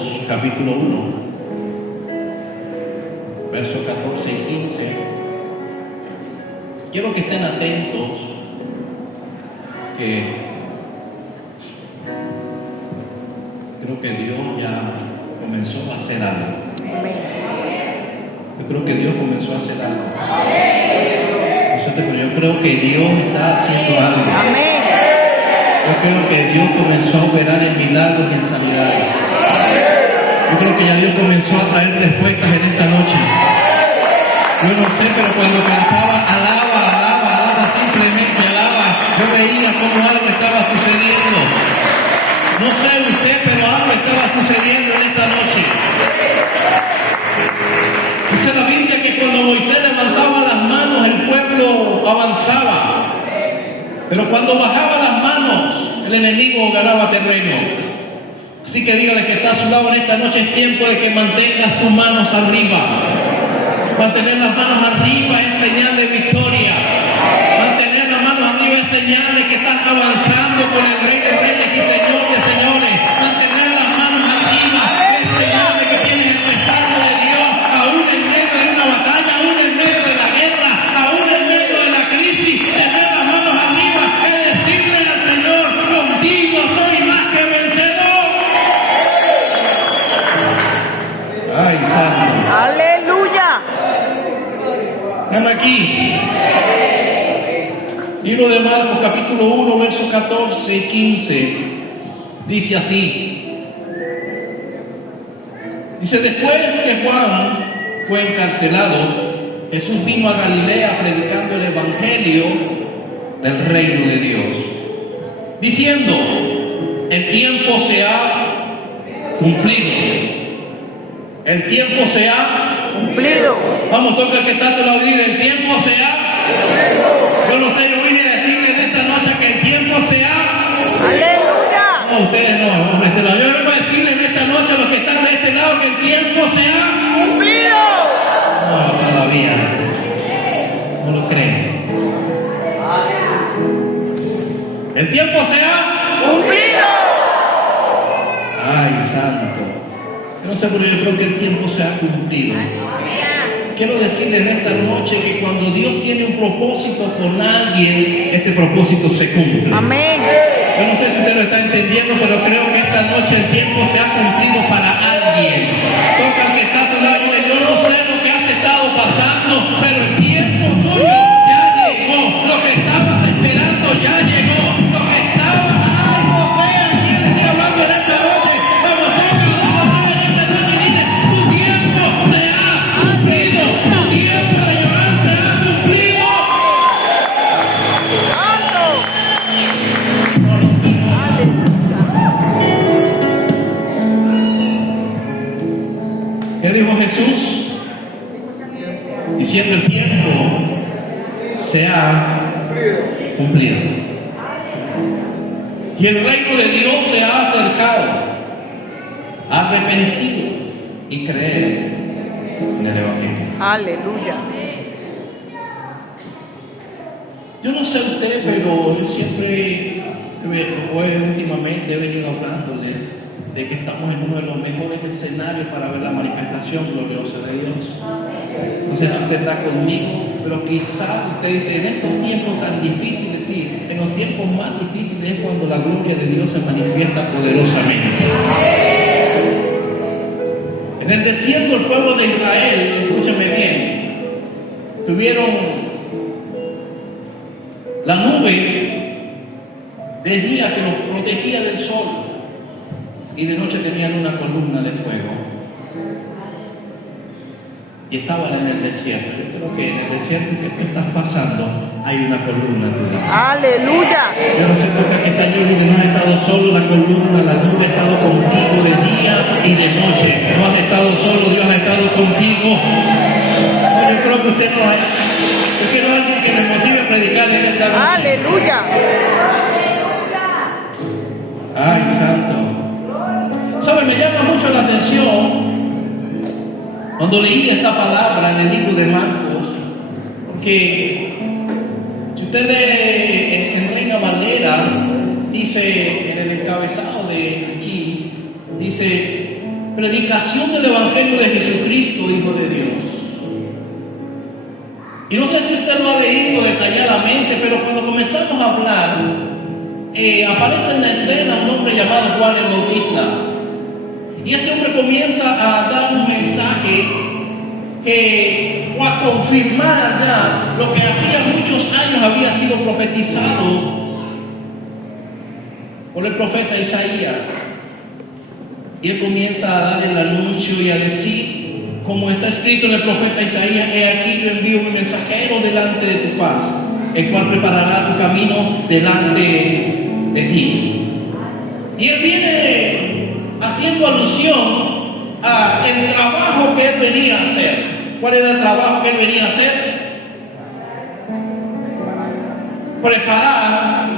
Marcos capítulo 1, versos 14 y 15. Quiero que estén atentos, que creo que Dios ya comenzó a hacer algo. Yo creo que Dios comenzó a hacer algo. Pero yo creo que Dios está haciendo algo. Yo creo que Dios comenzó a operar en milagros y en sanidades. Yo creo que ya Dios comenzó a traer respuestas en esta noche. Yo no sé, pero cuando cantaba alaba, simplemente alaba, yo veía cómo algo estaba sucediendo. No sé usted, pero algo estaba sucediendo en esta noche. Dice la Biblia que cuando Moisés levantaba las manos, el pueblo avanzaba. Pero cuando bajaba las manos, el enemigo ganaba terreno. Así que dígale que está a su lado en esta noche, es tiempo de que mantengas tus manos arriba. Mantener las manos arriba es señal de victoria. Mantener las manos arriba es señal de que estás avanzando con el Rey de Reyes y Señor de Señores. Mantener las manos arriba es señal de que tienes el respaldo de Dios, aún en medio de una batalla, aún en medio de la guerra, aún en medio de la crisis. Tener las manos arriba es decirle al Señor: contigo soy más que vencedor. Ay, santo. Aleluya. Ven aquí. Libro de Marcos capítulo 1, versos 14 y 15. Dice así. Dice: después que Juan fue encarcelado, Jesús vino a Galilea predicando el evangelio del reino de Dios, diciendo: el tiempo se ha cumplido. El tiempo se ha Cumplido. Vamos, toca el que está a tu lado y dile: el tiempo se ha. Yo no sé, yo vine a decirles en esta noche que el tiempo se ha. Aleluya. No, ustedes no, vamos a este lado. Yo vengo a decirles en esta noche a los que están de este lado que el tiempo se ha. Cumplido. No, todavía. No lo creen. El tiempo se ha. Cumplido. Ay, santo. Yo no sé, pero yo creo que el tiempo se ha cumplido. Quiero decirle en esta noche que cuando Dios tiene un propósito con alguien, ese propósito se cumple. Amén. Yo no sé si usted lo está entendiendo, pero creo que esta noche el tiempo se ha cumplido para alguien. Toca al que está a tu lado y dile: yo no sé lo que has estado pasando, pero el tiempo tuyo ya llegó. Lo que estabas esperando ya llegó. Lo que estabas, ay, no sé a quién le estoy hablando en esta noche. Vamos, toca, vamos, en esta noche y dile: tu tiempo se ha cumplido. Tu tiempo de llorar se ha cumplido. Santo. ¿Qué dijo Jesús? Diciendo: el tiempo se ha cumplido. Y el reino de Dios se ha acercado. Arrepentidos y creer en el Evangelio. Aleluya. Yo no sé usted, pero yo siempre, últimamente he venido hablando de que estamos en uno de los mejores escenarios para ver la manifestación gloriosa de Dios. No sé si usted está conmigo, pero quizás usted dice: en estos tiempos tan difíciles, sí, en los tiempos más difíciles es cuando la gloria de Dios se manifiesta poderosamente. En el desierto, el pueblo de Israel, escúchame bien, tuvieron la nube de día que los protegía del sol, y de noche tenían una columna de fuego. Y estaban en el desierto. Yo creo que en el desierto que tú estás pasando hay una columna tuya. Aleluya. Yo no sé por qué está yo, que no has estado solo. La columna, la nube ha estado contigo de día y de noche. No has estado solo, Dios ha estado contigo. No, yo creo que usted no es. Yo quiero a alguien que me motive a predicar en esta noche. Aleluya. Ay, santo. ¿Sabe? Me llama mucho la atención cuando leí esta palabra en el libro de Marcos, porque si usted lee en Reina Valera, dice en el encabezado de allí, dice: predicación del Evangelio de Jesucristo, Hijo de Dios. Y no sé si usted lo ha leído detalladamente, pero cuando comenzamos a hablar, aparece en la escena un hombre llamado Juan el Bautista. Y este hombre comienza a dar un mensaje o a confirmar ya lo que hacía muchos años había sido profetizado por el profeta Isaías. Y él comienza a dar el anuncio y a decir, como está escrito en el profeta Isaías: he aquí yo envío mi mensajero delante de tu faz, el cual preparará tu camino delante de ti. Y él viene haciendo alusión a el trabajo que él venía a hacer. ¿Cuál era el trabajo que él venía a hacer? Preparar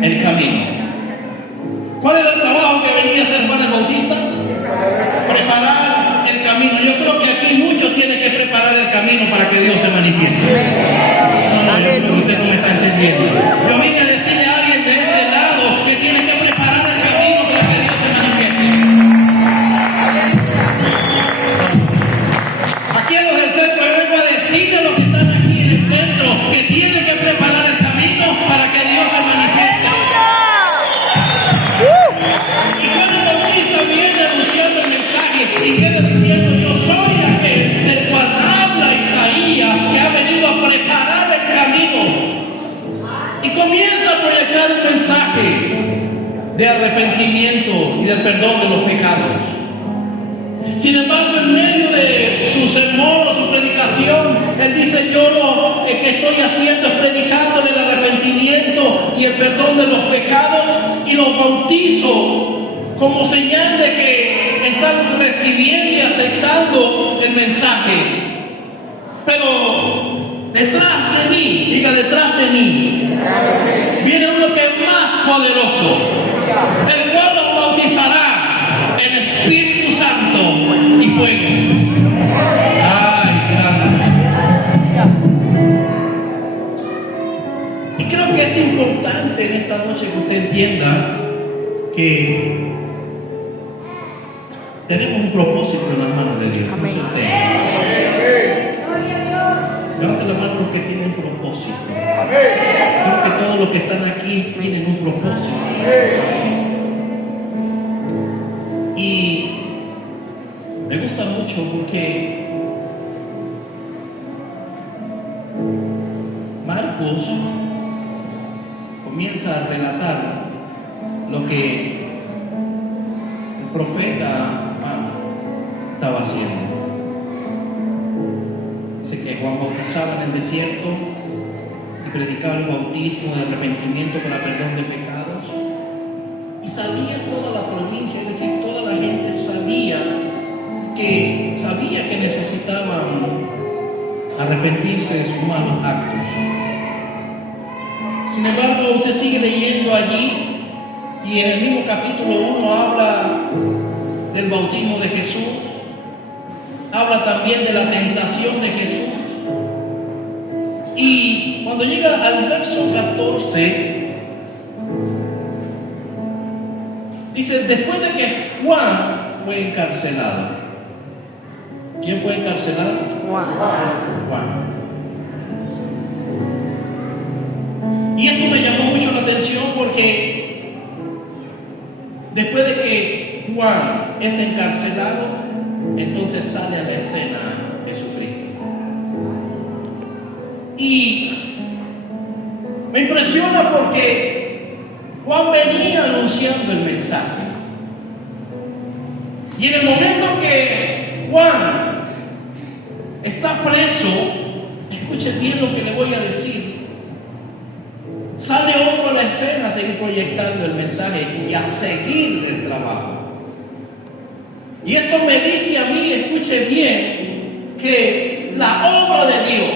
el camino. ¿Cuál era el trabajo que venía a hacer Juan el Bautista? Preparar el camino. Yo creo que aquí muchos tienen que preparar el camino para que Dios se manifieste. No, yo creo que usted no me está entendiendo. Yo vine a decirle a alguien de este lado que tiene que preparar el camino para que Dios se manifieste. Aquí en los del centro, yo vengo a decirle a los que están aquí en el centro que tienen que preparar el camino para que Dios se manifieste. Y Juan el Bautista viene anunciando el mensaje y viene diciendo: yo soy aquel del cual habla Isaías, que ha venido a preparar el camino. Y comienza a proyectar un mensaje de arrepentimiento y del perdón de los pecados. Sin embargo, en medio de su sermón o su predicación, él dice: yo lo que estoy haciendo es predicándole el arrepentimiento y el perdón de los pecados, y los bautizo como señal de que están recibiendo y aceptando el mensaje. Pero detrás de mí, diga detrás de mí, viene uno que es más poderoso, el cual los bautizará en Espíritu Santo y fuego. Ay, santo. Y creo que es importante en esta noche que usted entienda que tenemos un propósito en las manos de Dios. No sé usted. Levante la mano los que tienen propósito. Creo que todos los que están aquí tienen un propósito. Y me gusta mucho porque Marcos comienza a relatar lo que el profeta estaba haciendo. Dice que Juan bautizaba en el desierto y predicaba el bautismo de arrepentimiento para perdón de pecados, y salía toda la provincia, es decir, toda la gente sabía que necesitaban arrepentirse de sus malos actos. Sin embargo, usted sigue leyendo allí y en el mismo capítulo 1 habla del bautismo de Jesús, habla también de la tentación de Jesús. Y cuando llega al verso 14, dice: después de que Juan fue encarcelado. ¿Quién fue encarcelado? Juan. Y esto me llamó mucho la atención porque después de que Juan es encarcelado, entonces sale a la escena Jesucristo. Y me impresiona porque Juan venía anunciando el mensaje. Y en el momento que Juan está preso, escuche bien lo que le voy a decir, sale otro a la escena a seguir proyectando el mensaje y a seguir el trabajo. Y esto me dice a mí, escuche bien, que la obra de Dios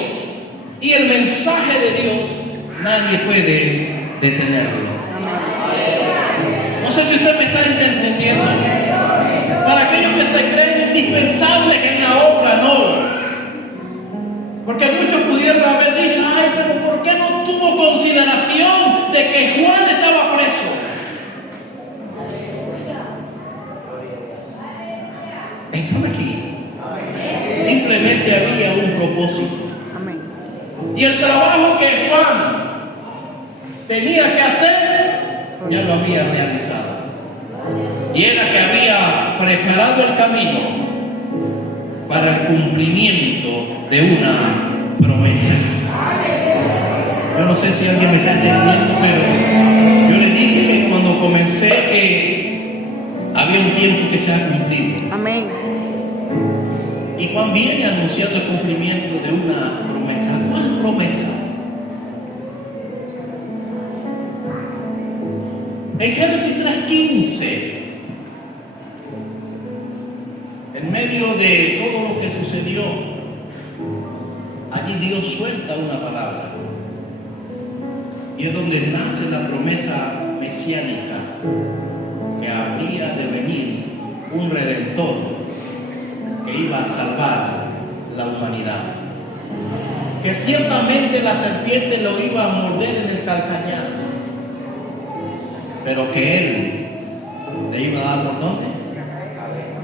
y el mensaje de Dios nadie puede detenerlo. No sé si usted me está entendiendo. Para aquellos que se creen indispensables en la obra, no. Porque muchos pudieron haber dicho: ay, pero ¿por qué no tuvo consideración de que Juan estaba preso? están aquí. Simplemente había un propósito. Amén. Y el trabajo que Juan tenía que hacer, ya lo había realizado. Y era que había preparado el camino para el cumplimiento de una promesa. Yo no sé si alguien me está entendiendo, pero yo le dije que cuando comencé que había un tiempo que se ha cumplido. Amén. Y Juan viene anunciando el cumplimiento de una promesa. ¿Cuál promesa? En Génesis 3:15, en medio de todo lo que sucedió, allí Dios suelta una palabra. Y es donde nace la promesa mesiánica que habría de venir un redentor que iba a salvar la humanidad. Que ciertamente la serpiente lo iba a morder en el calcañar, pero que él le iba a dar por dónde?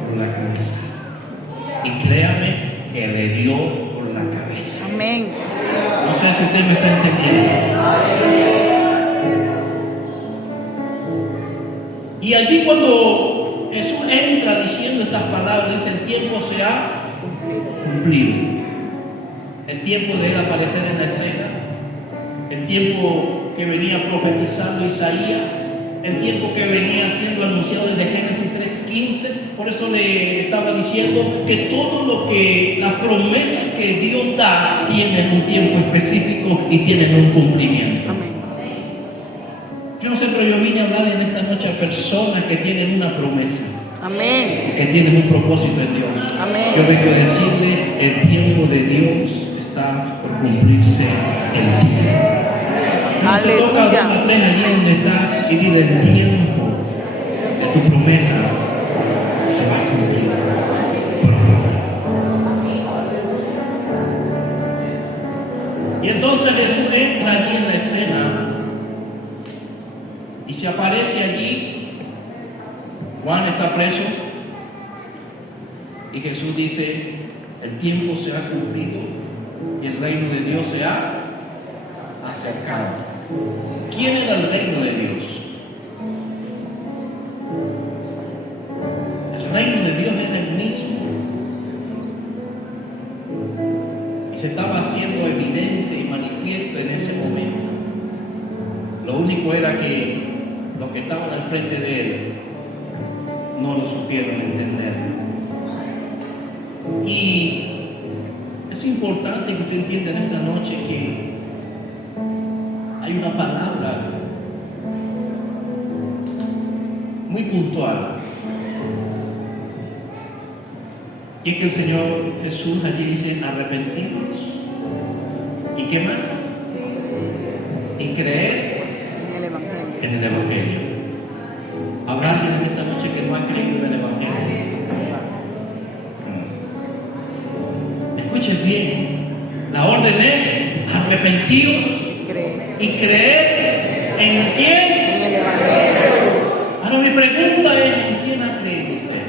Por la cabeza. Y créame que le dio por la cabeza. Amén. No sé si usted me está entendiendo. Y allí cuando Jesús entra diciendo estas palabras, dice: el tiempo se ha cumplido. El tiempo de él aparecer en la escena, el tiempo que venía profetizando Isaías, el tiempo que venía siendo anunciado desde Génesis 3:15. Por eso le estaba diciendo que todo lo que, las promesas que Dios da, tienen un tiempo específico y tienen un cumplimiento. Amén. Yo no sé, pero yo vine a hablar en esta noche a personas que tienen una promesa, Amén. que tienen un propósito en Dios. Amén. Yo vengo a decirle: el tiempo de Dios está por cumplirse el tiempo. No se toca Aleluya. 2 a 3 allí donde está y dile: el tiempo de tu promesa se va a cumplir pronto. Y entonces Jesús entra allí en la escena y se aparece allí. Juan está preso y Jesús dice: el tiempo se ha cumplido y el reino de Dios se ha acercado. ¿Quién era el reino de Dios? El reino de Dios era el mismo. Y se estaba haciendo evidente y manifiesto en ese momento. Lo único era que los que estaban al frente de él no lo supieron entender. Y es importante que usted entienda en esta noche que hay una palabra muy puntual, y es que el Señor Jesús allí dice: arrepentidos. ¿Y qué más? Y creer En el Evangelio. en el Evangelio. ¿Habrá alguien en esta noche que no ha creído en el Evangelio? Escuchen bien, la orden es: arrepentidos Cree. y creer en quién. En el Evangelio. Ahora mi pregunta es: ¿en quién ha creído usted?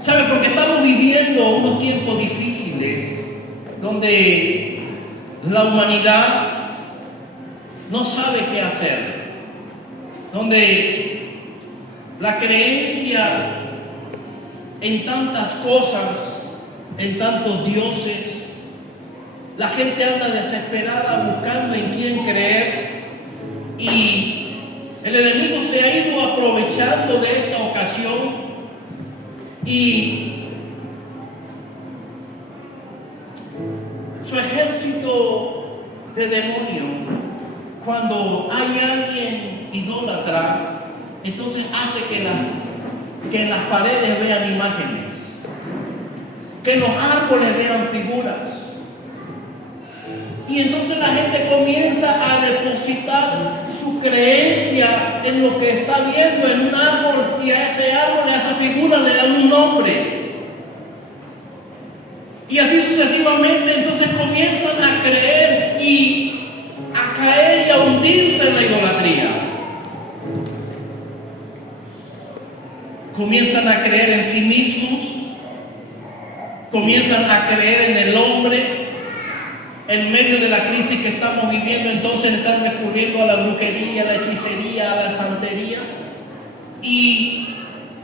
¿Sabe? Porque estamos viviendo unos tiempos difíciles donde la humanidad no sabe qué hacer, donde la creencia en tantas cosas, en tantos dioses, la gente anda desesperada buscando en quién creer, y el enemigo se ha ido aprovechando de esta ocasión y su ejército de demonios, cuando hay alguien idólatra, entonces hace que en las paredes vean imágenes, que en los árboles vean figuras. Y entonces la gente comienza a depositar su creencia en lo que está viendo en un árbol, y a ese árbol, a esa figura le dan un nombre. Y así sucesivamente, entonces comienzan a creer y a caer y a hundirse en la idolatría. comienzan a creer en sí mismos, comienzan a creer en el hombre. En medio de la crisis que estamos viviendo, entonces están recurriendo a la brujería, a la hechicería, a la santería. Y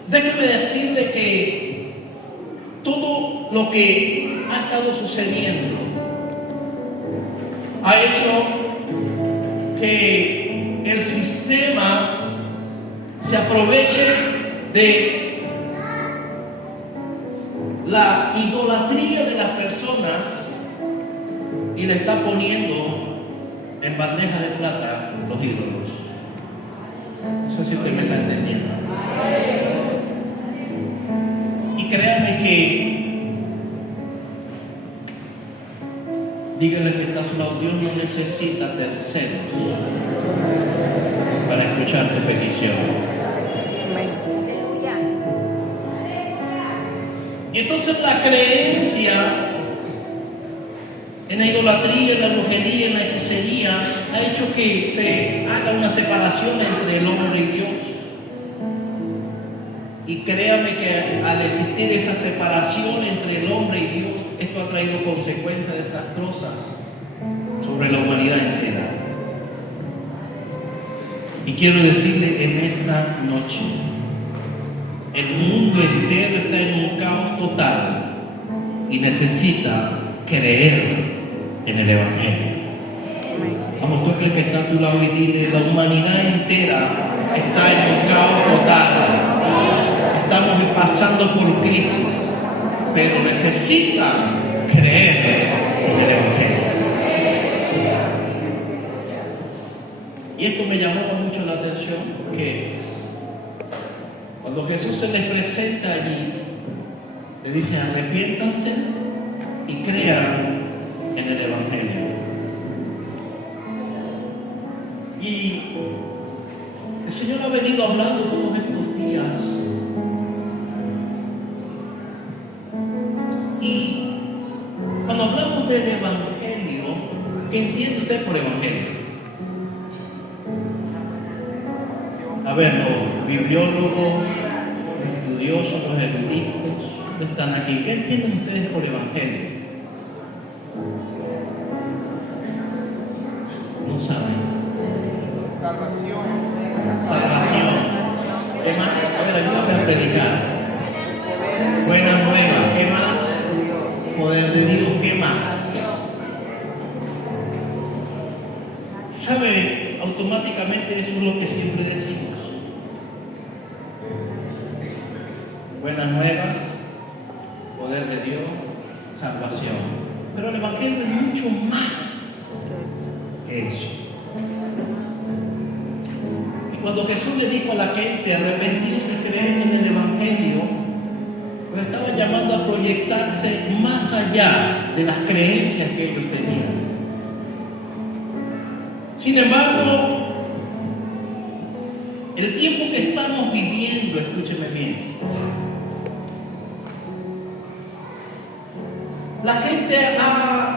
déjeme decirle que todo lo que ha estado sucediendo ha hecho que el sistema se aproveche de la idolatría de las personas y le está poniendo en bandeja de plata los ídolos. No sé si usted me está entendiendo. Y créanme que, díganle que está a su lado, Dios no necesita terceros para escuchar tu petición. Y entonces la creencia en la idolatría, en la brujería, en la hechicería, ha hecho que se haga una separación entre el hombre y Dios. Y créame que al existir esa separación entre el hombre y Dios, esto ha traído consecuencias desastrosas sobre la humanidad entera. Y quiero decirle en esta noche, el mundo entero está en un caos total y necesita creer en el Evangelio. Vamos, tú el que está a tu lado y dile, la humanidad entera está en un caos total. Estamos pasando por crisis, pero necesitan creer en el Evangelio. Y esto me llamó mucho la atención, porque cuando Jesús se les presenta allí, le dice, arrepiéntanse y crean en el Evangelio. Y el Señor ha venido hablando todos estos días. Y cuando hablamos del Evangelio, ¿qué entiende usted por Evangelio? A ver, los bibliólogos, los estudiosos, los eruditos que están aquí, ¿qué entienden ustedes por Evangelio? No saben. Salvación. ¿Qué más? A ver, ayúdame a predicar. Buenas nuevas. ¿Qué más? Poder de Dios. ¿Qué más? ¿Sabe? Automáticamente eso es lo que siempre decimos. Buenas nuevas, poder de Dios, salvación. Pero el Evangelio es mucho más que eso. Y cuando Jesús le dijo a la gente, arrepentidos y creen en el Evangelio, pues estaba llamando a proyectarse más allá de las creencias que ellos tenían. Sin embargo, el tiempo que estamos viviendo, escúcheme bien, la gente ha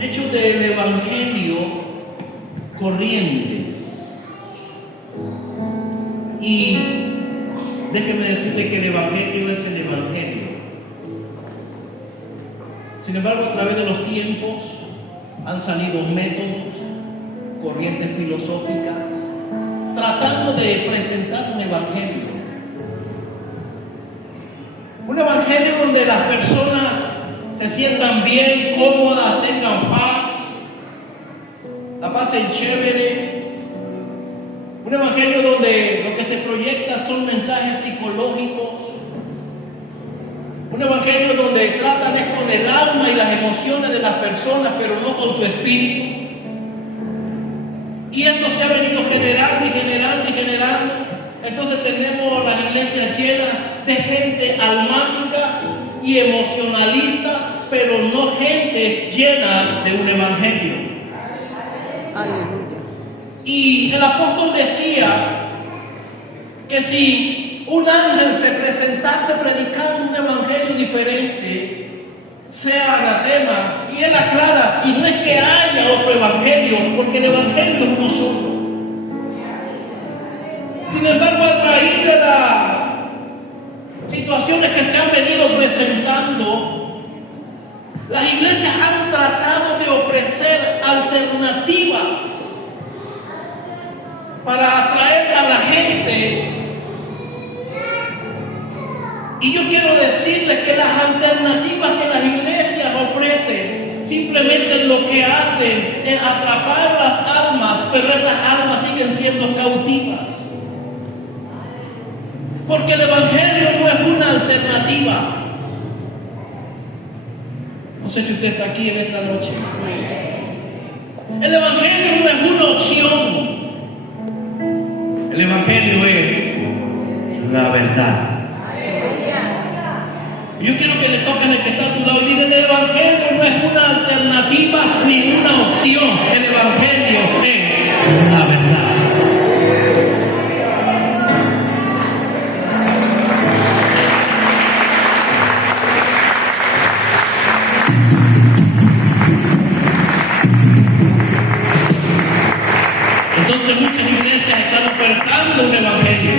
hecho del Evangelio corrientes. Y déjeme decirle que el Evangelio es el Evangelio. Sin embargo, a través de los tiempos han salido métodos, corrientes filosóficas, tratando de presentar un Evangelio. Un Evangelio donde las personas se sientan bien, cómodas, tengan paz, la pasen chévere. Un Evangelio donde lo que se proyecta son mensajes psicológicos. Un Evangelio donde tratan con el alma y las emociones de las personas, pero no con su espíritu. Y esto se ha venido generando y generando y generando. Entonces tenemos las iglesias llenas de gente almáticas y emocionalistas, pero no gente llena de un Evangelio. Aleluya. Y el apóstol decía que si un ángel se presentase predicando un evangelio diferente, sea anatema. Y él aclara, y no es que haya otro evangelio, porque el evangelio es uno solo. Sin embargo, a raíz de las situaciones que se han venido presentando, las iglesias han tratado de ofrecer alternativas para atraer a la gente. Y yo quiero decirles que las alternativas que las iglesias ofrecen simplemente lo que hacen es atrapar las almas, pero esas almas siguen siendo cautivas. Porque el evangelio no es una alternativa. No sé si usted está aquí en esta noche. El evangelio no es una opción. El evangelio es la verdad. Yo quiero que le toquen el que está a tu lado y diga: el evangelio no es una alternativa ni una opción. El evangelio es la verdad. Entonces muchas iglesias están ofertando un evangelio,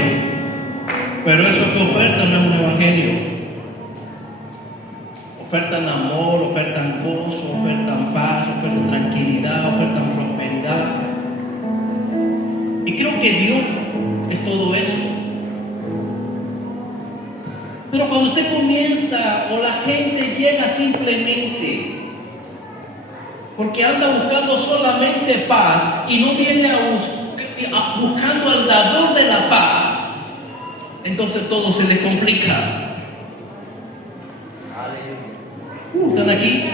pero eso que ofertan no es un evangelio. Ofertan amor, ofertan gozo, ofertan paz, ofertan tranquilidad, ofertan prosperidad. Y creo que Dios es todo eso. Pero cuando usted comienza o la gente llega simplemente porque anda buscando solamente paz y no viene buscando al dador de la paz, entonces todo se le complica. ¿Están aquí?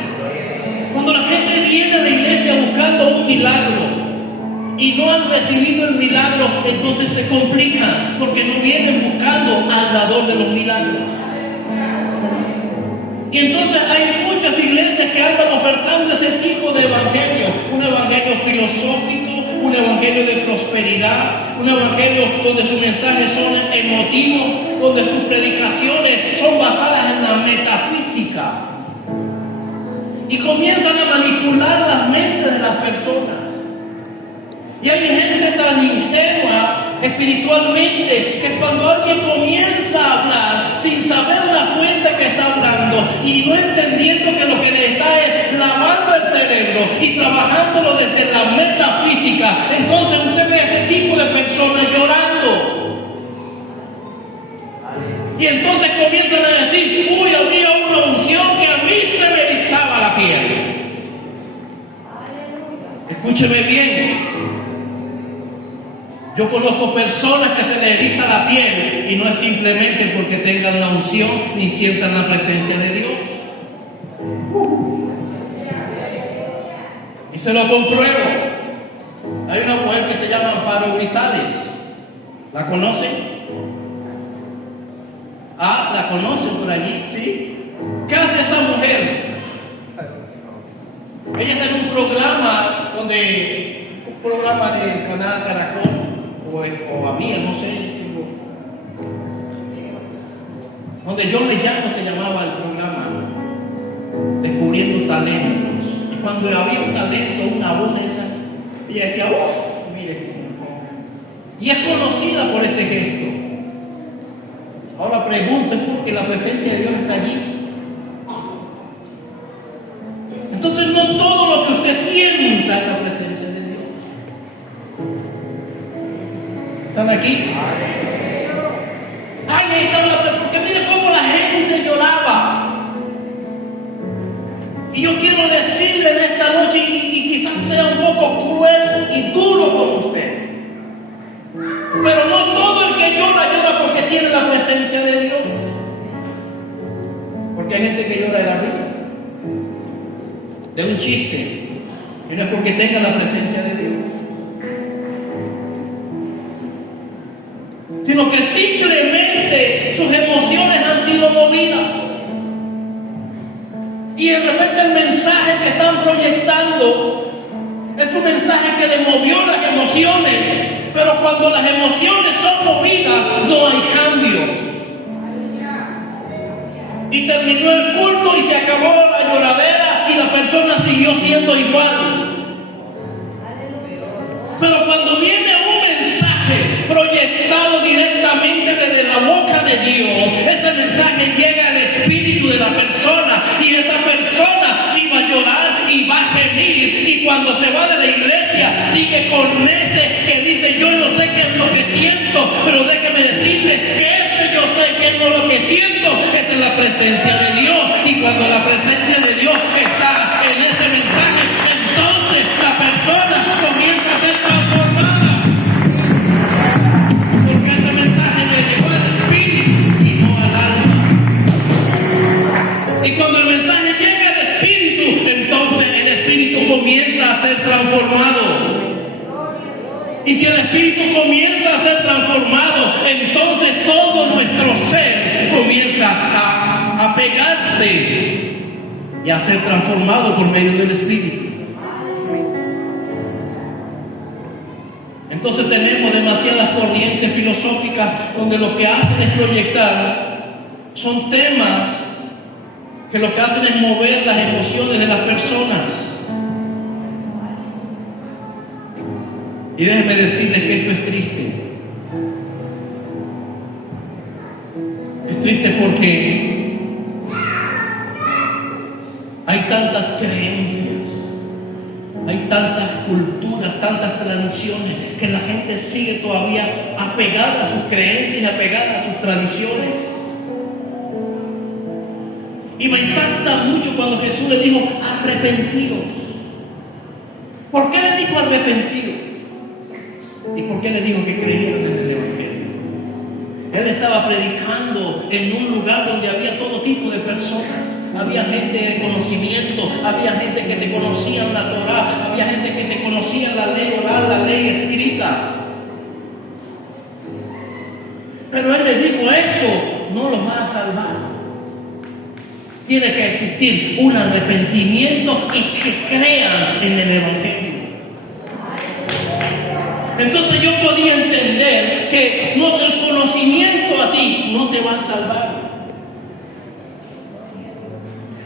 Cuando la gente viene a la iglesia buscando un milagro y no han recibido el milagro, entonces se complican porque no vienen buscando al dador de los milagros. Y entonces hay muchas iglesias que andan ofertando ese tipo de evangelio, un evangelio filosófico, un evangelio de prosperidad, un evangelio donde sus mensajes son emotivos, donde sus predicaciones son basadas en la metafísica. Y comienzan a manipular las mentes de las personas. Y hay gente tan ingenua espiritualmente que cuando alguien comienza a hablar sin saber la fuente que está hablando y no entendiendo que lo que le está es lavando el cerebro y trabajándolo desde la metafísica, entonces usted ve a ese tipo de personas llorando. Y entonces comienzan a decir: uy, había una unción que a mí se me erizaba la piel. Escúcheme bien. Yo conozco personas que se les eriza la piel y no es simplemente porque tengan la unción ni sientan la presencia de Dios. Y se lo compruebo. Hay una mujer que se llama Amparo Grisales. ¿La conocen? Ah, ¿la conocen por allí? ¿Sí? ¿Qué hace esa mujer? Ella está en un programa del canal Caracol o a mí, no sé, donde John Lejano se llamaba el programa, Descubriendo Talentos. Y cuando había un talento, una voz de esa, ella decía: ¡uff! Mire. Y es conocida por ese gesto. Ahora pregunto, ¿es porque la presencia de Dios está allí? Entonces no todo lo que usted sienta es la presencia de Dios. ¿Están aquí? Ay, ahí está porque mire cómo la gente lloraba. Y yo quiero decirle en esta noche, y quizás sea un poco cruel y duro con usted, pero no todo el que llora porque tiene la presencia de Dios. Porque hay gente que llora de la risa, de un chiste, y no es porque tenga la presencia de Dios, sino que simplemente sus emociones han sido movidas. Y de repente el mensaje que están proyectando es un mensaje que le movió las emociones, pero cuando las emociones son movidas no hay cambio. Y terminó el culto y se acabó la lloradera y la persona siguió siendo igual. Pero cuando viene un mensaje proyectado viene desde la boca de Dios, ese mensaje llega al espíritu de la persona y esa persona sí va a llorar y va a gemir, y cuando se va de la iglesia sigue con ese que dice: yo no sé qué es lo que siento, pero déjeme decirle que eso yo sé que es lo que siento, esa es la presencia de Dios. Y cuando la presencia de Dios está en ese mensaje, entonces la persona comienza a ser transformada, porque ese mensaje le llegó al espíritu y no al alma. Y cuando el mensaje llega al espíritu, entonces el espíritu comienza a ser transformado. Y si el espíritu comienza a ser transformado, entonces todo nuestro ser comienza a pegarse y a ser transformado por medio del espíritu. Entonces tenemos demasiadas corrientes filosóficas donde lo que hacen es proyectar, son temas que lo que hacen es mover las emociones de las personas. Y déjenme decirles que esto es triste. Es triste porque hay tantas creencias, hay tantas culturas, tantas tradiciones, que la gente sigue todavía apegada a sus creencias, apegada a sus tradiciones. Y me impacta mucho cuando Jesús le dijo: arrepentidos. ¿Por qué le dijo arrepentidos? ¿Y por qué le dijo que creyeron en el Evangelio? Él estaba predicando en un lugar donde había todo tipo de personas. Había gente de conocimiento, había gente que te conocía la Torá, había gente que te conocía la ley oral, la ley escrita. Pero él le dijo: esto no los va a salvar. Tiene que existir un arrepentimiento y que crean en el Evangelio. Entonces yo podía entender que no, el conocimiento a ti no te va a salvar.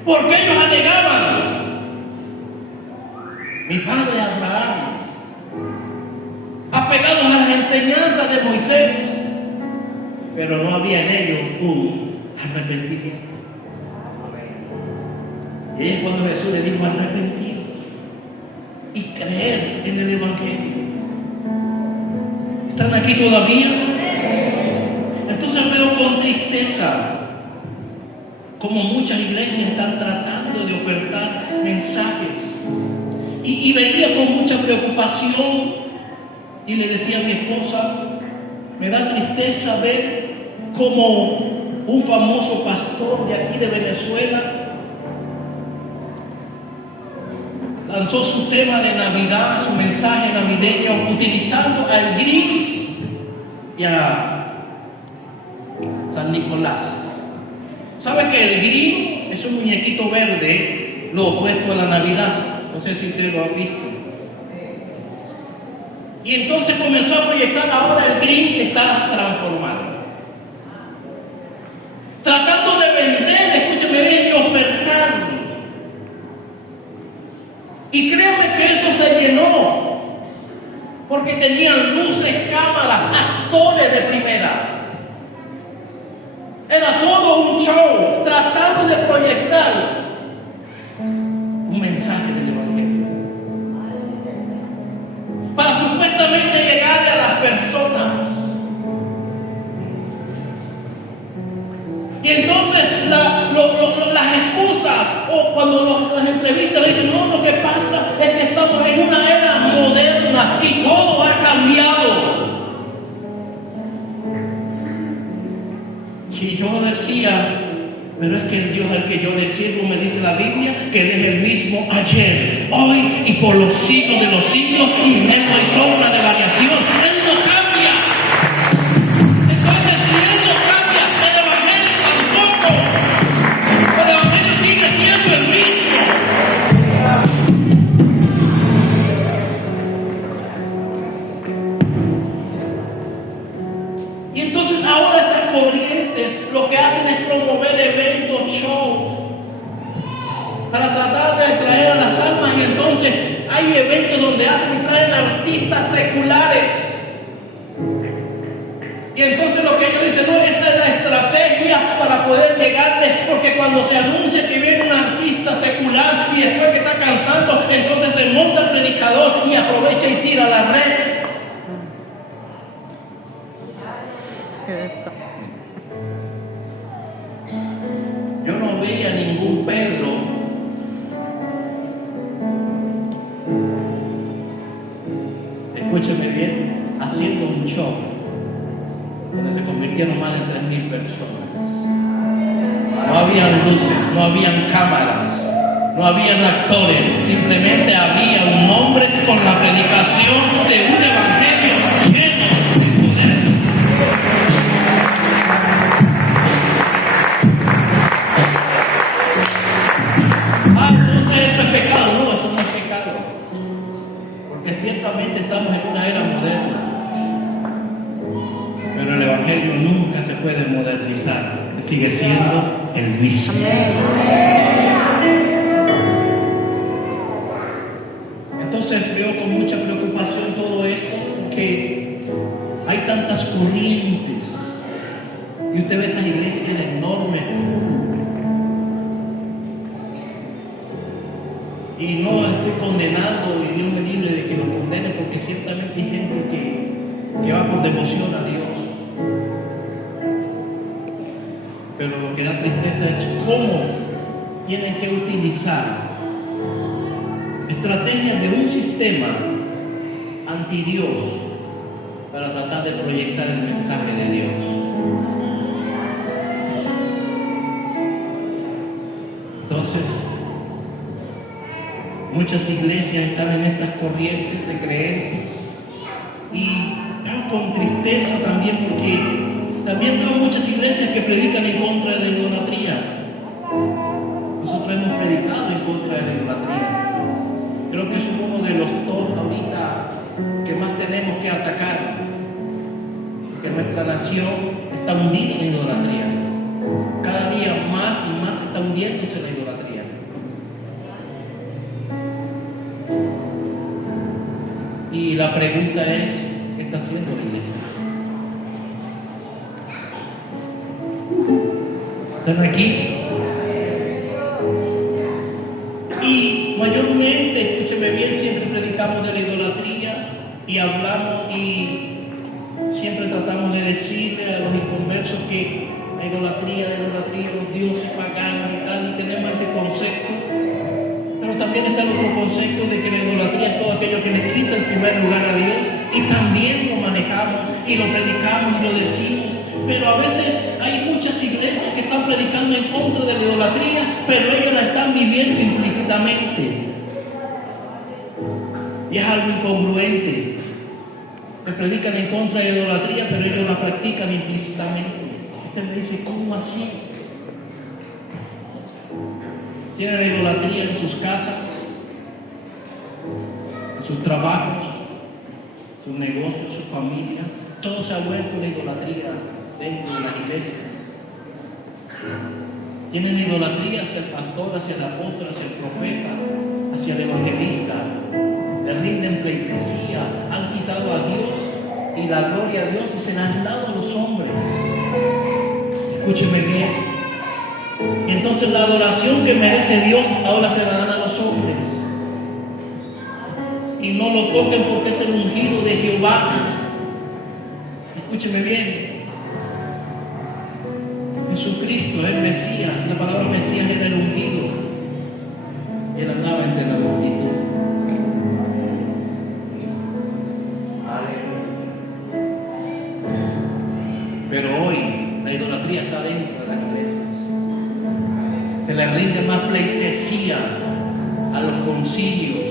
Porque ellos alegaban: mi padre Abraham, apegados a las enseñanzas de Moisés, pero no había en ellos un arrepentimiento. Y es cuando Jesús le dijo: arrepentidos y creer en el Evangelio. ¿Están aquí todavía? Entonces veo con tristeza como muchas iglesias están tratando de ofertar mensajes. Y veía con mucha preocupación y le decía a mi esposa: me da tristeza ver como un famoso pastor de aquí de Venezuela lanzó su tema de Navidad, su mensaje navideño, utilizando al Grinch y a San Nicolás. ¿Sabe que el Grinch es un muñequito verde, lo opuesto a la Navidad? No sé si ustedes lo han visto. Y entonces comenzó a proyectar: ahora el Grinch está transformado, tratando de vender, escúcheme bien, y ofertar. Y créanme que eso se llenó, porque tenían luces, cámaras, actores de primera. Era todo un show, tratando de proyectar un mensaje del Evangelio, para supuestamente llegarle a las personas. Y entonces las excusas, o cuando las entrevistas le dicen: no, lo que pasa es que estamos en una era moderna y todo ha cambiado. Y yo decía: pero es que el Dios al que yo le sirvo, me dice la Biblia, que Él es el mismo ayer, hoy y por los siglos de los siglos, y en Él no hay sombra de variación. Él no cambia. Entonces, si Él no cambia, el Evangelio tampoco. El Evangelio sigue siendo el mismo. Y entonces ahora estas corrientes lo que hacen es promover eventos, shows, para tratar de atraer a las almas. Y entonces hay eventos donde hacen y traen artistas seculares. Y entonces lo que ellos dicen: poder llegarle, porque cuando se anuncia que viene un artista secular y después que está cantando, entonces se monta el predicador y aprovecha y tira la red. Eso. Yo no veía ningún Pedro escúcheme bien, haciendo un show donde se convirtieron más de 3,000 personas. No habían luces, no habían cámaras, no habían actores, simplemente había un hombre con la predicación de un evangelio lleno de poder. Entonces eso es pecado. No, eso no es pecado, porque ciertamente estamos en una era moderna, pero el evangelio nunca se puede modernizar, sigue siendo el mismo. Entonces veo con mucha preocupación todo esto, porque hay tantas corrientes y usted ve esas iglesias enormes. Y no estoy condenando, y Dios me libre de que lo condene, porque ciertamente hay gente que va por devoción a Dios. Pero lo que da tristeza es cómo tienen que utilizar estrategias de un sistema anti-Dios para tratar de proyectar el mensaje de Dios. Entonces, muchas iglesias están en estas corrientes de creencias y veo con tristeza también, porque también veo muchas iglesias que predican en contra de la idolatría. Nosotros hemos predicado en contra de la idolatría. Creo que eso es uno de los top ahorita que más tenemos que atacar, porque nuestra nación está hundida en idolatría. Cada día más y más está hundiéndose la idolatría. Y la pregunta es, ¿qué está haciendo la iglesia? ¿Están aquí? Y mayormente, escúcheme bien, siempre predicamos de la idolatría y hablamos y siempre tratamos de decirle a los inconversos que la idolatría, los dioses paganos y tal, y tenemos ese concepto. Pero también está el otro concepto de que la idolatría es todo aquello que le quita el primer lugar a Dios, y también lo manejamos y lo predicamos y lo decimos. Pero a veces hay muchas iglesias que están predicando en contra de la idolatría, pero ellos la están viviendo implícitamente. Y es algo incongruente. Que predican en contra de la idolatría, pero ellos la practican implícitamente. Usted me dice, ¿cómo así? Tienen la idolatría en sus casas, en sus trabajos, sus negocios, su familia. Todo se ha vuelto una idolatría dentro de las iglesias. Tienen idolatría hacia el pastor, hacia el apóstol, hacia el profeta, hacia el evangelista. Le rinden pleitesía, han quitado a Dios y la gloria a Dios y se la han dado a los hombres. Escúcheme bien. Entonces la adoración que merece Dios ahora se la dan a los hombres. Y no lo toquen porque es el ungido de Jehová. Escúcheme bien. Jesucristo es el Mesías. La palabra Mesías era el ungido. Él andaba entre la multitud. Pero hoy la idolatría está dentro de las iglesias. Se le rinde más pleitesía a los concilios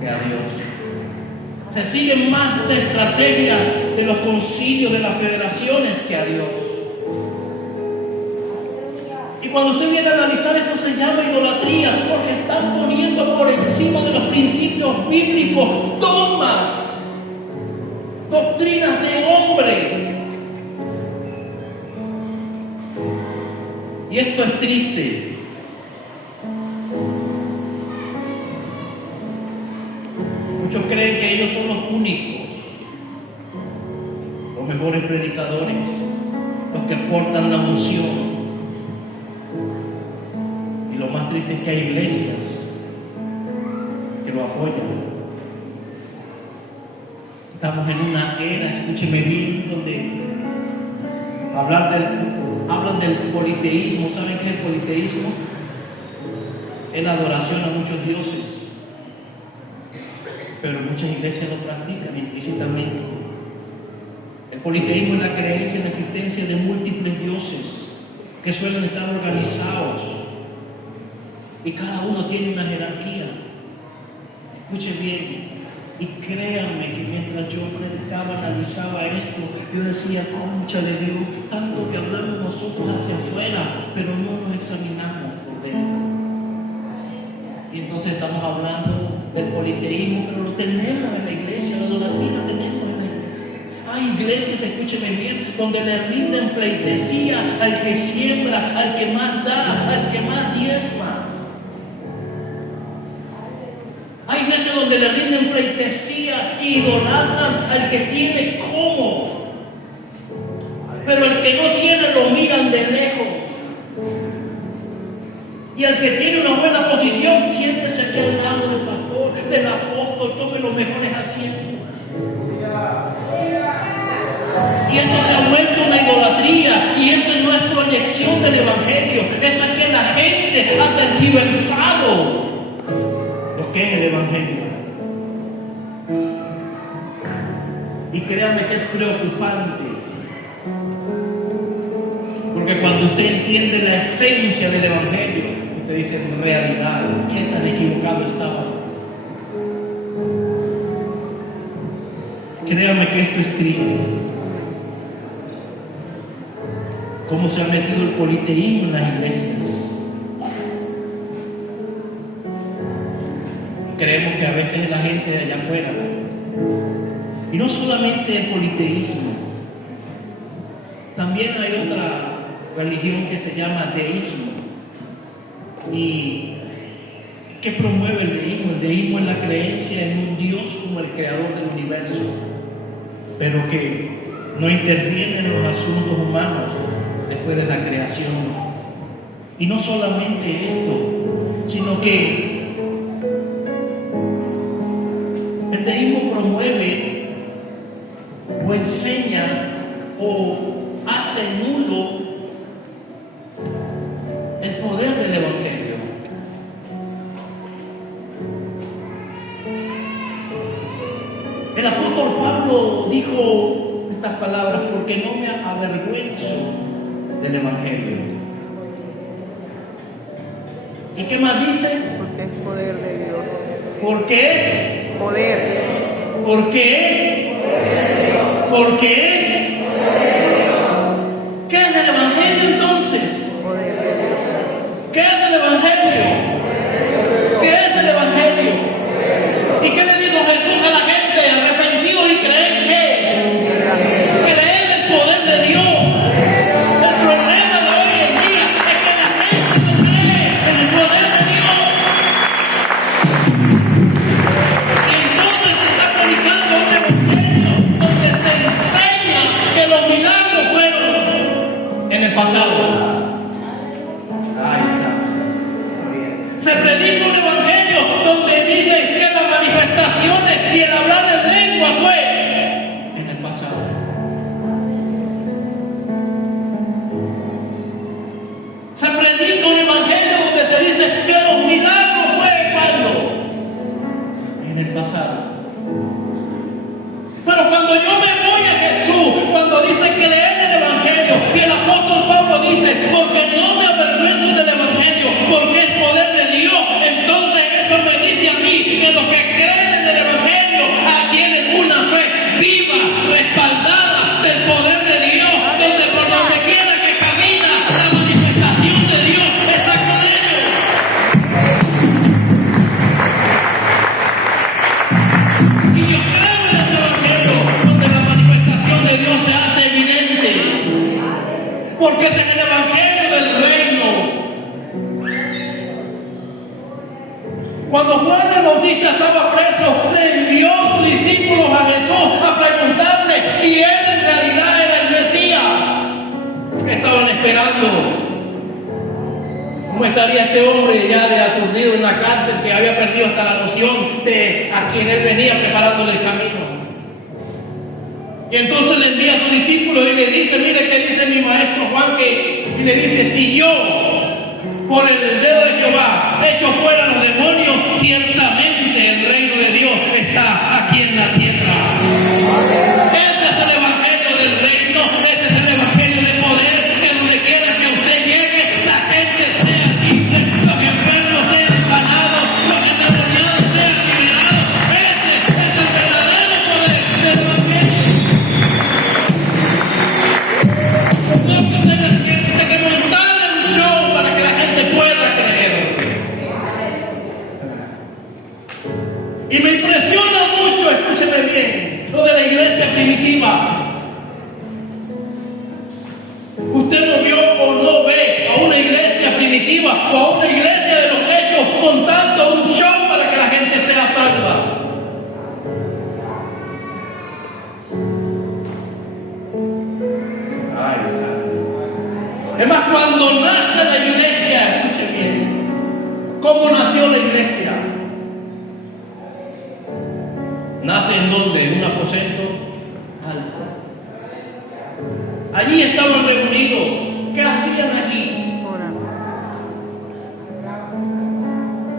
que a Dios. Se siguen más de estrategias de los concilios, de las federaciones, que a Dios. Y cuando usted viene a analizar esto, se llama idolatría, porque están poniendo por encima de los principios bíblicos dogmas, doctrinas de hombre. Y esto es triste. Muchos creen que ellos son los únicos, los mejores predicadores, los que portan la unción. más triste es que hay iglesias que lo apoyan. Estamos en una era, escúcheme bien, donde hablan del politeísmo. ¿Saben qué es el politeísmo? Es la adoración a muchos dioses. Pero muchas iglesias lo practican implícitamente. El politeísmo es la creencia en la existencia de múltiples dioses que suelen estar organizados y cada uno tiene una jerarquía. Escuchen bien. Y créanme que mientras yo predicaba, analizaba esto, yo decía, cónchale Dios, tanto que hablamos nosotros hacia afuera, pero no nos examinamos por dentro. Y entonces estamos hablando del politeísmo, pero lo tenemos en la iglesia, la idolatría tenemos en la iglesia. Hay iglesias, escúchenme bien, donde le rinden pleitesía al que siembra, al que más da, al que más diezma. Hay iglesias donde le rinden pleitesía y idolatran al que tiene como. Pero el que no tiene lo miran de lejos. Y al que tiene una buena posición, siéntese aquí al lado del pastor, del apóstol, tome los mejores asientos. Y esto se ha vuelto una idolatría. Y eso no es proyección del evangelio. Eso es que la gente ha tergiversado lo que es el evangelio. Y créanme que es preocupante, porque cuando usted entiende la esencia del evangelio, usted dice, en realidad, ¿qué tan equivocado estaba? Créanme que esto es triste. Cómo se ha metido el politeísmo en las iglesias. Creemos que a veces la gente de allá afuera. Y no solamente el politeísmo. También hay otra religión que se llama deísmo. ¿Y qué promueve el deísmo? El deísmo es la creencia en un Dios como el creador del universo, pero que no interviene en los asuntos humanos después de la creación. Y no solamente esto, sino que el deísmo promueve o enseña o hace nulo el poder del evangelio. El apóstol Pablo dijo estas palabras: porque no me avergüenzo del evangelio. ¿Y qué más dice? Porque es poder de Dios. Porque es Poder. porque es porque es. ¿Qué es el evangelio entonces? Poder de Dios. ¿Qué es el evangelio? ¿Qué es el evangelio? ¿Y qué le dijo Jesús a la gente? Arrepentidos y creen que creen el poder de Dios. El problema de hoy en día es que la gente no cree en el poder de Dios. Y entonces se está aplicando un evangelio donde se enseña que los milagros fueron en el pasado. Ay, se predica un evangelio donde dicen que las manifestaciones y el hablar en lengua fue en el pasado. Se predica un evangelio donde se dice que los milagros fue cuando en el pasado. Pero cuando yo me voy a Jesús, cuando dice creer en el evangelio, y el apóstol Pablo dice, porque no me avergüenzo del evangelio, porque es poder de Dios, entonces eso me dice a mí que los que creen en el evangelio tienen una fe viva, respaldada del poder de Dios, donde por donde quiera que camina, la manifestación de Dios está con ellos. Y yo creo en ese evangelio donde la manifestación de Dios se hace evidente, porque es en el evangelio del reino. Cuando Juan el Bautista estaba preso, le envió sus discípulos a Jesús a preguntarle si él en realidad era el Mesías. ¿Qué estaban esperando? ¿Cómo estaría este hombre ya de aturdido en la cárcel, que había perdido hasta la noción de a quien él venía preparándole el camino. Y entonces le envía a sus discípulos y le dice, mire que dice mi maestro Juan, y le dice, si yo por el dedo de Jehová echo fuera los demonios, ciertamente el reino de Dios está aquí en la tierra. Este es el evangelio del reino, este es el evangelio de poder, que donde quiera que usted llegue, la gente sea libre, los enfermos sean sanados, los endemoniados sean liberados. Este es el verdadero poder del evangelio. No que tenga que montar un show para que la gente pueda creer. Y me impresiona mucho, escúcheme bien, lo de la iglesia primitiva. Usted no vio o no ve a una iglesia primitiva o a una iglesia de los hechos montando un show para que la gente sea salva. Ay, santo. Es más, cuando nace la iglesia, escuche bien, ¿cómo nació la iglesia? ¿Nace en dónde? En un aposento alto. Allí estaban reunidos. ¿Qué hacían allí? Orando.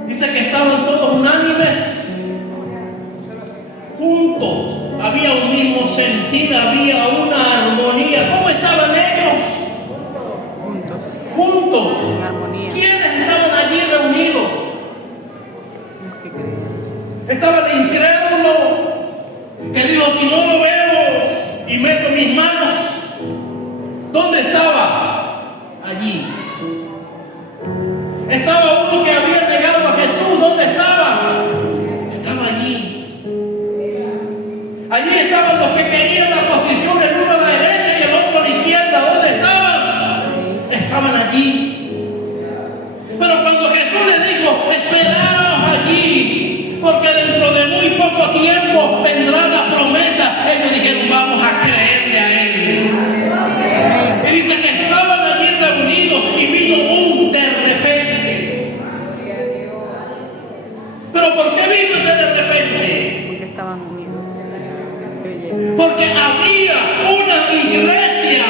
Dice que estaban todos unánimes, juntos. Había un mismo sentir, había una armonía. ¿Cómo estaban ellos? Juntos. Juntos. En armonía. ¿Quiénes estaban allí reunidos? Los que creen. Estaba el incrédulo que dijo, si no lo veo y meto mis manos, ¿dónde estaba? Allí. Estaba uno que había negado a Jesús, ¿dónde estaba? Estaba allí. Allí estaban los que querían la posición, el uno a la derecha y el otro a la izquierda, ¿dónde estaban? Estaban allí. Pero cuando Jesús les dijo, esperaos allí, porque dentro de muy poco tiempo vendrá la promesa, ellos dijeron, vamos a creerle a Él. Y dice que estaban allí reunidos y vino un de repente. ¿Pero por qué vino ese de repente? Porque estaban unidos. Creyeron. Porque había una iglesia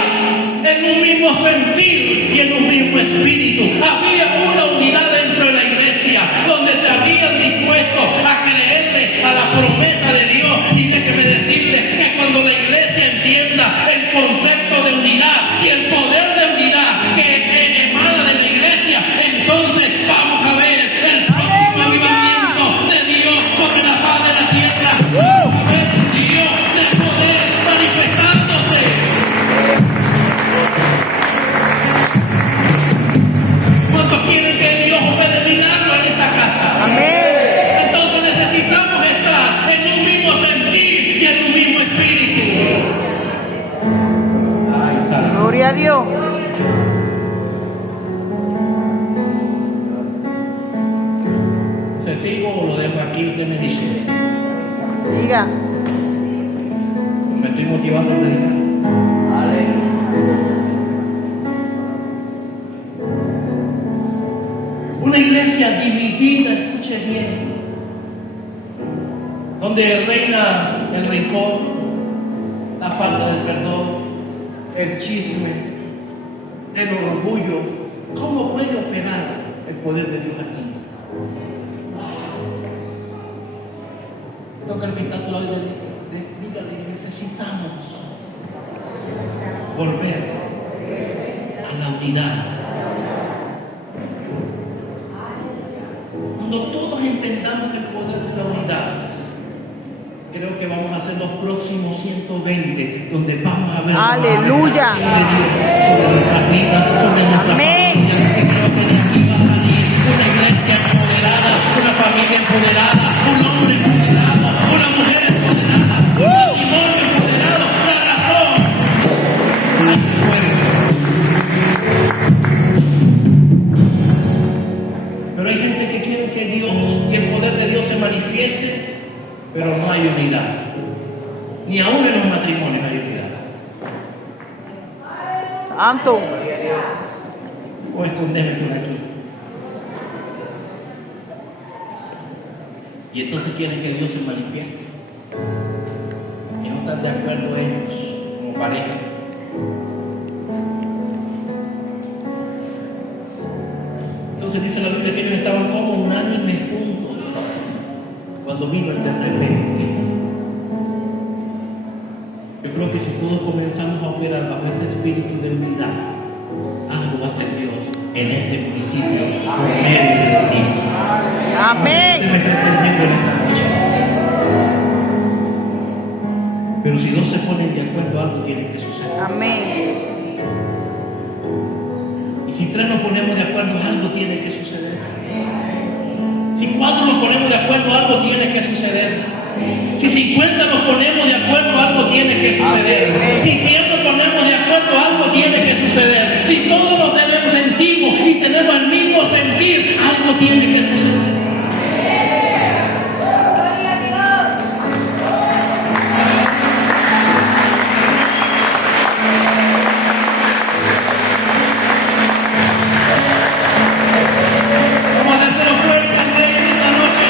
en un mismo sentir y en un mismo espíritu. Había una unidad dentro de la iglesia donde se habían dispuesto a creerle a la promesa de Dios. Y déjeme decirle que cuando la iglesia entienda el concepto de unidad y el poder de unidad que emana de la iglesia, entonces vamos a ver el próximo avivamiento de Dios sobre la faz de la tierra. Vamos a ver Dios de poder manifestándose. ¿Cuántos quieren que Dios opere milagros en esta casa? Amén. Entonces necesitamos estar en un mismo sentir y en un mismo espíritu. Ay, santo. Gloria a Dios. ¿Se sigo o lo dejo aquí? Usted me dice. Siga. Me estoy motivando a predicar. Una iglesia dividida, escuche bien, donde reina el rencor, la falta del perdón, el chisme, el orgullo. ¿Cómo puede operar el poder de Dios aquí? Toca el que está a tu lado y dígale, necesitamos volver a la unidad. Cuando todos entendamos el poder de la unidad, creo que vamos a hacer los próximos 120, donde vamos a ver Aleluya. sobre nuestras vidas, sobre nuestra Amén. familia. Y creo que de aquí va a salir una iglesia empoderada, una familia empoderada, un hombre empoderado, una mujer empoderada, un matrimonio empoderado. La razón. Ay, qué fuerte. Pero hay gente que quiere que Dios y el poder de Dios se manifieste, pero no hay unidad. Ni aún en los matrimonios hay unidad. Santo. O escondeme por aquí. Y entonces quieren que Dios se manifieste. Y no están de acuerdo ellos como pareja. Entonces dice la Biblia que ellos estaban como unánimes juntos cuando vino el de repente. Yo creo que si todos comenzamos a operar bajo ese espíritu de unidad, algo va a hacer Dios en este municipio por medio de este tiempo. Amén. Usted me está entendiendo en esta noche. Pero si dos se ponen de acuerdo, algo tiene que suceder. Amén. Y si tres nos ponemos de acuerdo, algo tiene que suceder. Si cuatro nos ponemos de acuerdo, algo tiene que suceder. Si 50 nos ponemos de acuerdo, algo tiene que suceder. Si 100 nos ponemos de acuerdo, algo tiene que suceder. Si todos nos sentimos y tenemos el mismo sentir, algo tiene que suceder. Vamos a hacerlo fuerte al Rey esta noche.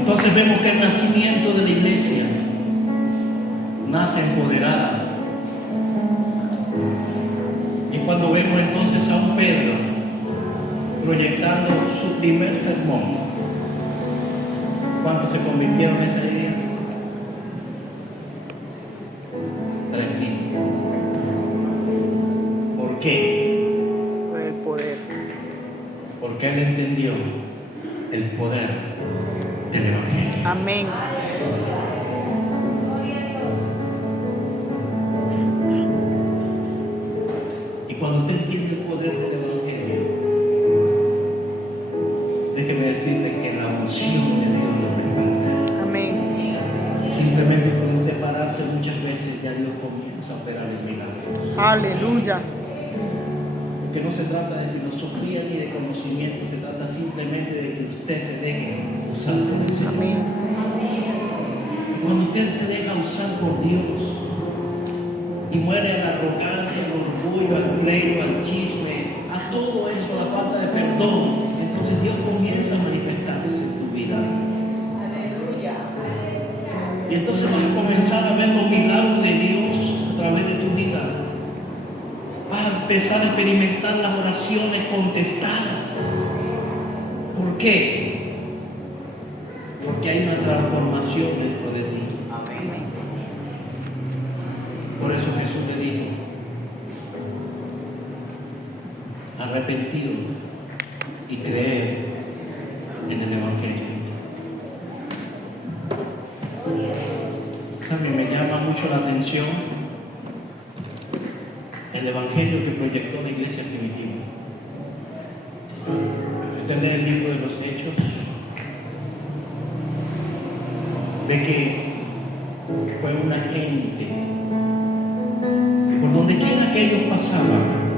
Entonces vemos que el nacimiento de la iglesia nace empoderada. Y cuando vemos entonces a un Pedro proyectando su primer sermón, ¿cuántos se convirtieron en esa iglesia? 3,000. ¿Por qué? Por el poder. Porque él entendió el poder del Evangelio. Amén. Y cuando usted entiende el poder del Evangelio, déjeme decirle que la unción de Dios lo prepara. Amén. Simplemente por usted pararse muchas veces, ya Dios comienza a operar el milagro. Aleluya. Porque no se trata de filosofía ni de conocimiento, se trata simplemente de que usted se deje usar por el Señor. Amén. Cuando usted se deja usar por Dios y muere a la arrogancia, al orgullo, al pleito, al chisme, a todo eso, a la falta de perdón, entonces Dios comienza a manifestarse en tu vida. Y entonces vas a comenzar a ver los milagros de Dios a través de tu vida. Vas a empezar a experimentar las oraciones contestadas. ¿Por qué? Porque hay una transformación dentro de ti. Amén. Por eso Jesús le dijo: arrepentido y creer en el Evangelio. También me llama mucho la atención el Evangelio que proyectó la iglesia primitiva. Usted lee el libro de los Hechos, ve que fue una gente, por donde quiera que ellos pasaban,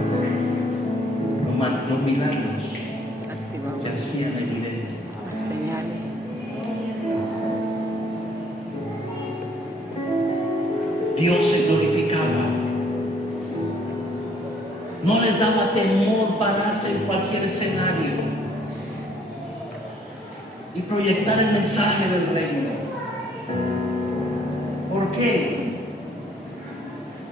los milagros se hacían evidentes. Las señales. Dios se glorificaba. No les daba temor pararse en cualquier escenario y proyectar el mensaje del reino. ¿Por qué?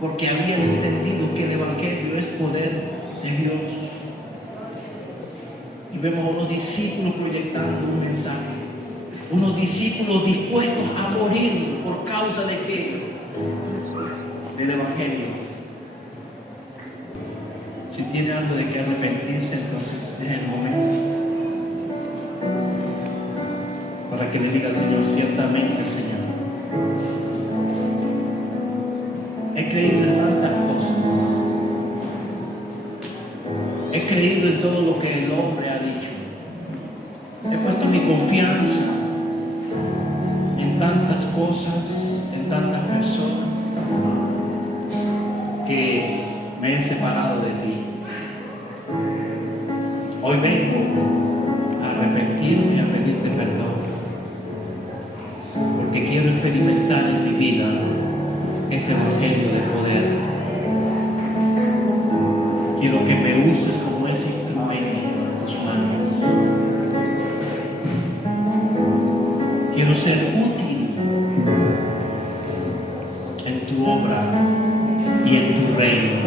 Porque habían entendido que el Evangelio es poder de Dios. Y vemos a unos discípulos proyectando un mensaje. Unos discípulos dispuestos a morir por causa de qué? Del Evangelio. Si tiene algo de que arrepentirse, entonces es el momento para que le diga al Señor: ciertamente, Señor, he creído en tantas cosas, he creído en todo lo que el hombre ha dicho, he puesto mi confianza en tantas cosas, en tantas personas, que me he separado de ti. Hoy vengo a arrepentirme y a pedirte perdón, porque que quiero experimentar en mi vida es el evangelio de poder. Quiero que me uses como ese instrumento en tus manos. Quiero ser útil en tu obra y en tu reino.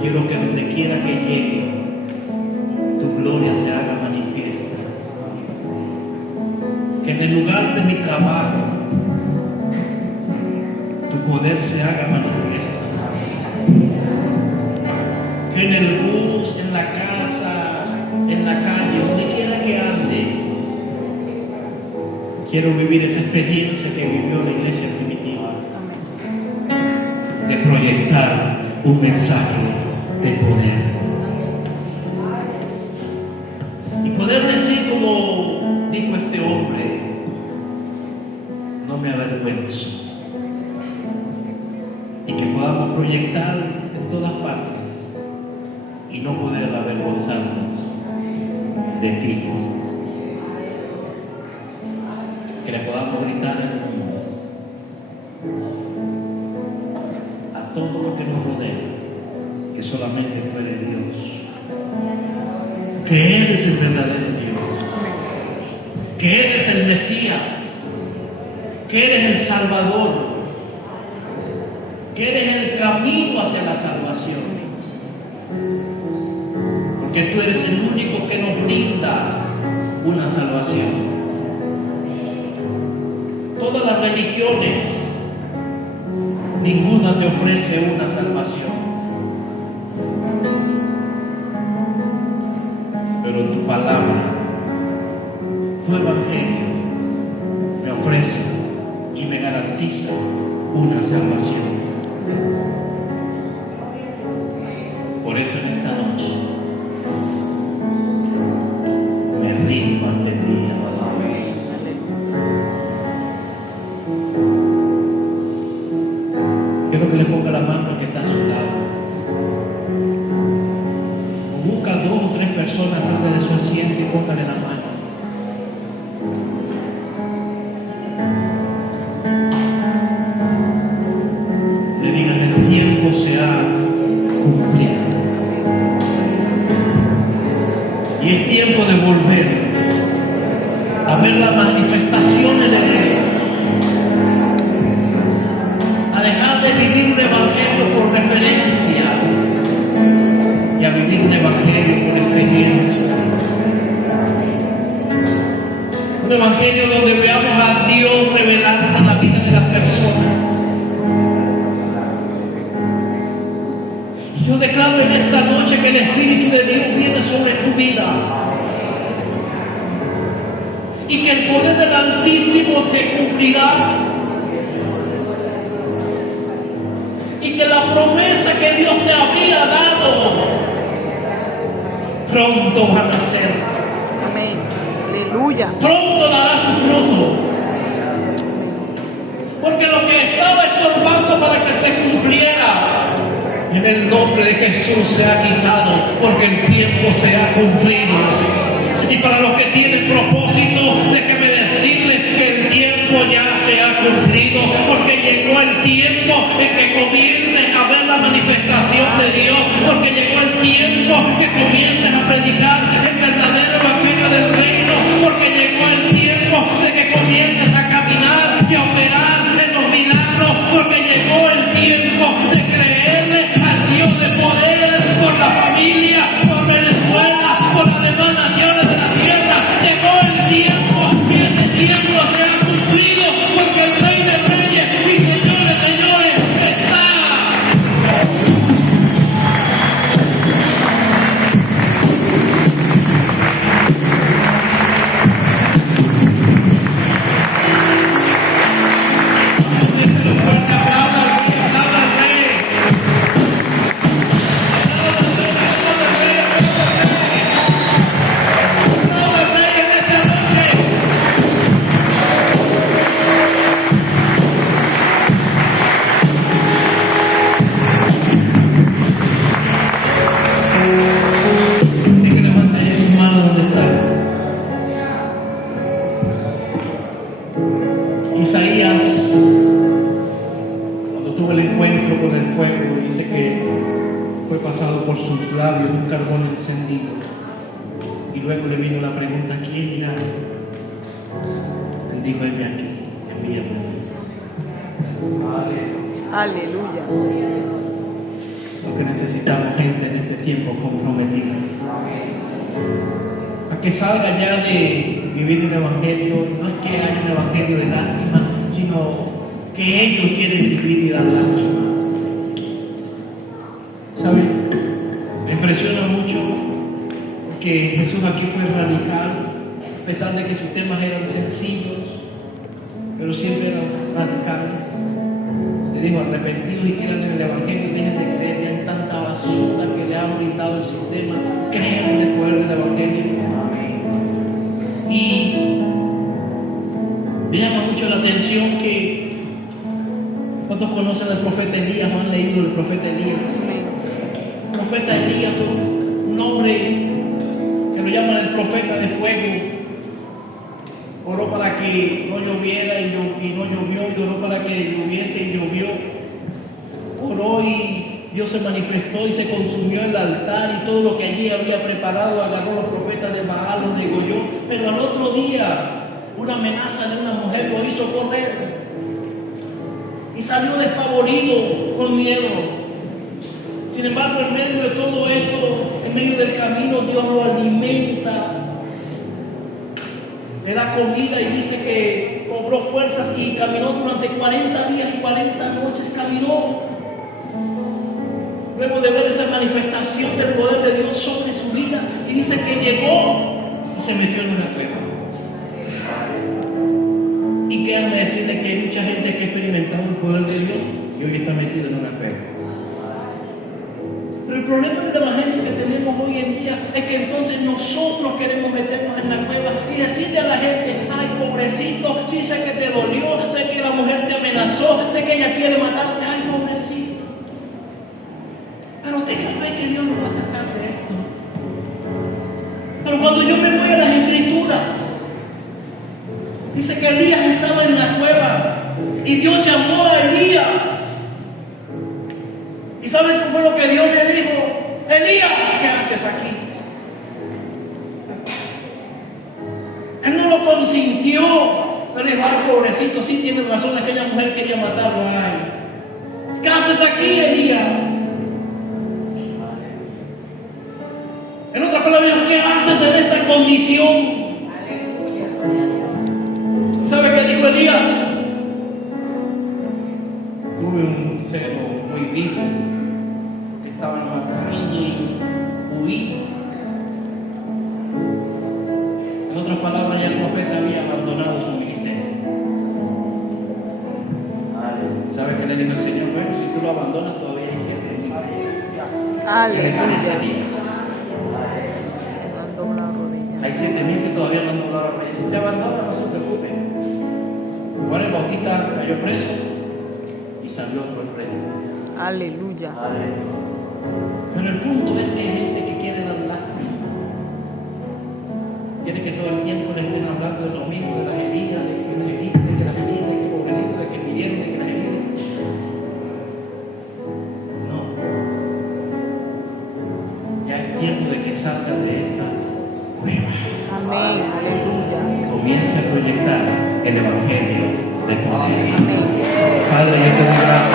Quiero que donde quiera que llegue, tu gloria se haga manifiesta. Que en el lugar de mi trabajo, tu poder se haga manifiesto. Que en el bus, en la casa, en la calle, donde quiera que ande, quiero vivir esa experiencia que vivió la iglesia primitiva, de proyectar un mensaje de poder. Y poder decir como dijo este hombre, no me avergüenzo. Y que podamos proyectar en todas partes y no poder avergonzarnos de ti. Que le podamos gritar en el mundo a todo lo que nos rodea, que solamente tú eres Dios, que eres el verdadero Dios, que eres el Mesías, que eres el Salvador, que eres el camino hacia la salvación, porque tú eres el único que nos brinda una salvación. Todas las religiones, ninguna te ofrece una salvación, pero tu palabra, tu evangelio me ofrece y me garantiza una salvación. Por eso en esta noche me rindo ante ti, amado. Quiero que le ponga la mano al que está a su lado. Busca 2 o 3 personas antes de su asiento y póngale la mano. Le digan, el tiempo se ha cumplido. Y es tiempo de volver a ver las manifestaciones de Dios. A dejar de vivir un evangelio por referencia y a vivir un evangelio por experiencia. Un evangelio donde veamos a Dios revelarse en la vida de las personas. Y yo declaro en esta noche que el Espíritu de Dios viene sobre tu vida. Y que el poder del Altísimo te cumplirá. Y que la promesa que Dios te había dado pronto va a nacer. Amén. Aleluya. Pronto dará su fruto. Porque lo que estaba estorbando para que se cumpliera, en el nombre de Jesús se ha quitado, porque el tiempo se ha cumplido. Y para los que tienen propósito, déjeme decirles que el tiempo ya se ha cumplido, porque llegó el tiempo en que comiencen a ver la manifestación de Dios, porque llegó el tiempo que comiencen a predicar el verdadero evangelio del reino, porque llegó el tiempo de que comiences a caminar y a operar en los milagros, porque llegó el tiempo de creerle al Dios de poder por la familia, por Venezuela, por las demás naciones de la tierra. Llegó el tiempo y este tiempo se ha cumplido, porque el Rey de Reyes y Señores de Señores está. fue pasado por sus labios un carbón encendido. Y luego le vino la pregunta, ¿quién irá? Él dijo, heme aquí, envíame. Aleluya. Lo que necesitamos gente en este tiempo comprometida. A que salga ya de vivir un evangelio, no es que haya un evangelio de lástima, sino que ellos quieren vivir y dar lástima. ¿Saben? Me impresiona mucho que Jesús aquí fue radical, a pesar de que sus temas eran sencillos, pero siempre eran radicales. Le dijo, arrepentidos y quieran en el evangelio, dejen de creer que hay tanta basura que le ha brindado el sistema, crean en el poder del evangelio. Y me llama mucho la atención que ¿cuántos conocen al profeta Elías o han leído el profeta Elías? El profeta Elías fue un hombre que lo llaman el profeta de fuego. Oró para que no lloviera y no llovió, y oró para que lloviese y llovió. Oró y Dios se manifestó y se consumió el altar y todo lo que allí había preparado. Agarró los profetas de Baal, los degolló, pero al otro día una amenaza de una mujer lo hizo correr y salió despavorido, con miedo. Sin embargo, en medio de todo esto, en medio del camino, Dios lo alimenta, le da comida y dice que cobró fuerzas y caminó durante 40 días y 40 noches, caminó. Luego de ver esa manifestación del poder de Dios sobre su vida, y dice que llegó y se metió en una cueva. Y quédame decirle que hay mucha gente que ha experimentado el poder de Dios y hoy está metido en una cueva. Pero el problema del evangelio que tenemos hoy en día es que entonces nosotros queremos meternos en la cueva y decirle a la gente, ay pobrecito, sí sé que te dolió, sé que la mujer te amenazó, sé que ella quiere matarte, ay pobrecito. Pero tenga fe que Dios nos va a sacar de esto. Pero cuando yo me voy a las escrituras, dice que Elías estaba en la cueva y Dios llamó a Elías. ¿Y saben cómo fue lo que Dios le dijo? Elías, ¿qué haces aquí? Él no lo consintió. Él dijo, ay, pobrecito, sí tienes razón, aquella mujer quería matarlo. Ay, ¿qué haces aquí, Elías? En otras palabras, ¿qué haces en esta condición? ¿Sabe qué dijo Elías? Tuve un celo muy vivo que estaba matando y huí. En otras palabras, ya el profeta había abandonado su ministerio. ¿Sabe qué le dijo el Señor? Bueno, si tú lo abandonas, todavía hay 7,000. Aleluya. Hay 7,000 que todavía no han doblado la rodilla. Si te abandona, no se preocupe. Juan el Bautista cayó preso y salió otro al frente. Aleluya. Pero el punto es que hay gente que quiere dar lástima. Quiere que todo el tiempo le estén hablando de lo mismo, de las heridas, de que las heridas, de que las heridas, de que pobrecitos, de que vivieron, de que las heridas. No. Ya es tiempo de que salga de esa cueva. Amén. Aleluya. Comience a proyectar el evangelio de poder. Amén. Padre, yo te doy gracias.